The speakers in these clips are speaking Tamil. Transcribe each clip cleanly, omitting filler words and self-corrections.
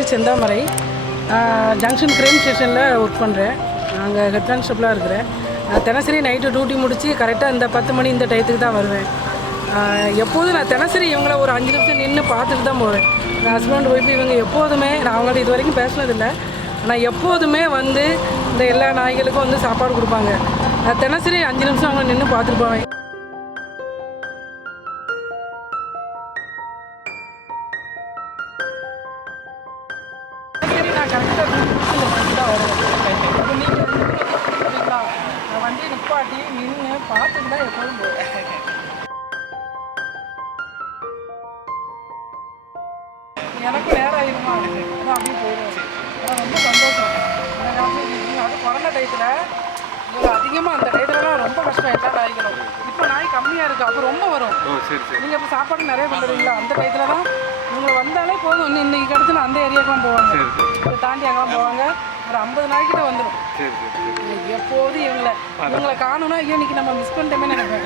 பேர் செந்தாமரை. ஜங்ஷன் கிரைம் ஸ்டேஷனில் ஒர்க் பண்ணுறேன். அங்கே ஹெட் கான்ஸ்டபிளாக இருக்கிறேன். நான் தினசரி நைட்டு டியூட்டி முடித்து கரெக்டாக இந்த 10 மணி இந்த டயத்துக்கு தான் வருவேன். எப்போதும் நான் தினசரி இவங்கள ஒரு 5 நிமிஷம் நின்று பார்த்துட்டு தான் போவேன். என் ஹஸ்பண்ட் ஒய்ஃப் இவங்க எப்போதுமே, நான் அவங்கள்ட்ட இது வரைக்கும் பேசினதில்லை, ஆனால் எப்போதுமே வந்து இந்த எல்லா நாய்களுக்கும் வந்து சாப்பாடு கொடுப்பாங்க. நான் தினசரி 5 நிமிஷம் அவங்க நின்று பார்த்துட்டு போவேன். சரி, நான் கரெக்டாக தான் வருவேன். நான் வண்டி நிப்பாட்டி நின்று பார்த்துட்டு தான் எப்போதும் போவேன். எனக்கு நேரம் ஆகிடுமா, அதான் அப்படியே போயிடுவேன். ஆனால் ரொம்ப சந்தோஷம். இந்த காலத்தில் அது கொரோனா டயத்தில் இவங்க அதிகமாக அந்த டயத்துலலாம் ரொம்ப கஷ்டம் எல்லா நாய்களும். இப்போ நாய் கம்மியாக இருக்குது, அப்போ ரொம்ப வரும். நீங்கள் இப்போ சாப்பாடு நிறைய பண்ணுறீங்களா, அந்த டயத்தில் தான் இவங்க வந்தாலே போதும். இன்றைக்கி கிடச்சுன்னா அந்த ஏரியாவுக்குலாம் போவாங்க, இதை தாண்டி அங்கெல்லாம் போவாங்க. ஒரு 50 நாய்க்கிட்ட வந்துடும். எப்போதும் இவங்களை காணும்னா ஐயோ இன்னைக்கு நம்ம மிஸ் பண்ணிட்டோமே நினைப்பேன்.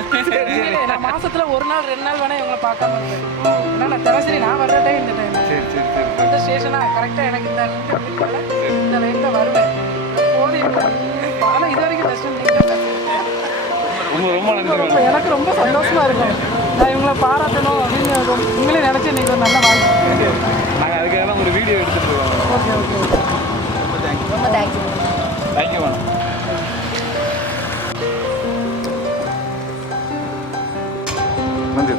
நான் மாதத்தில் 1 நாள் 2 நாள் வேணால் இவங்களை பார்க்காம இருப்பேன். ஏன்னா நான் தினசரி நான் வர்ற டைம் இந்த டைம் இந்த ஸ்டேஷனாக கரெக்டாக எனக்கு இந்த இந்த லைனில் வருவேன். எப்போதும் இவங்க ஆனால் இது வரைக்கும் பெஸ்ட் எனக்கு ரொம்ப சந்தோஷமாக இருக்கும். நான் இவங்களை பாராட்டணும் அப்படின்னு உங்களே நினச்சி இன்றைக்கி ஒரு நல்ல வாய்ப்பு. நாங்கள் அதுக்காக ஒரு வீடியோ எடுத்துகிட்டு இருக்கோம். ஓகே ஓகே ஓகே, ரொம்ப தேங்க்யூ. Thank you madam. நன்றி.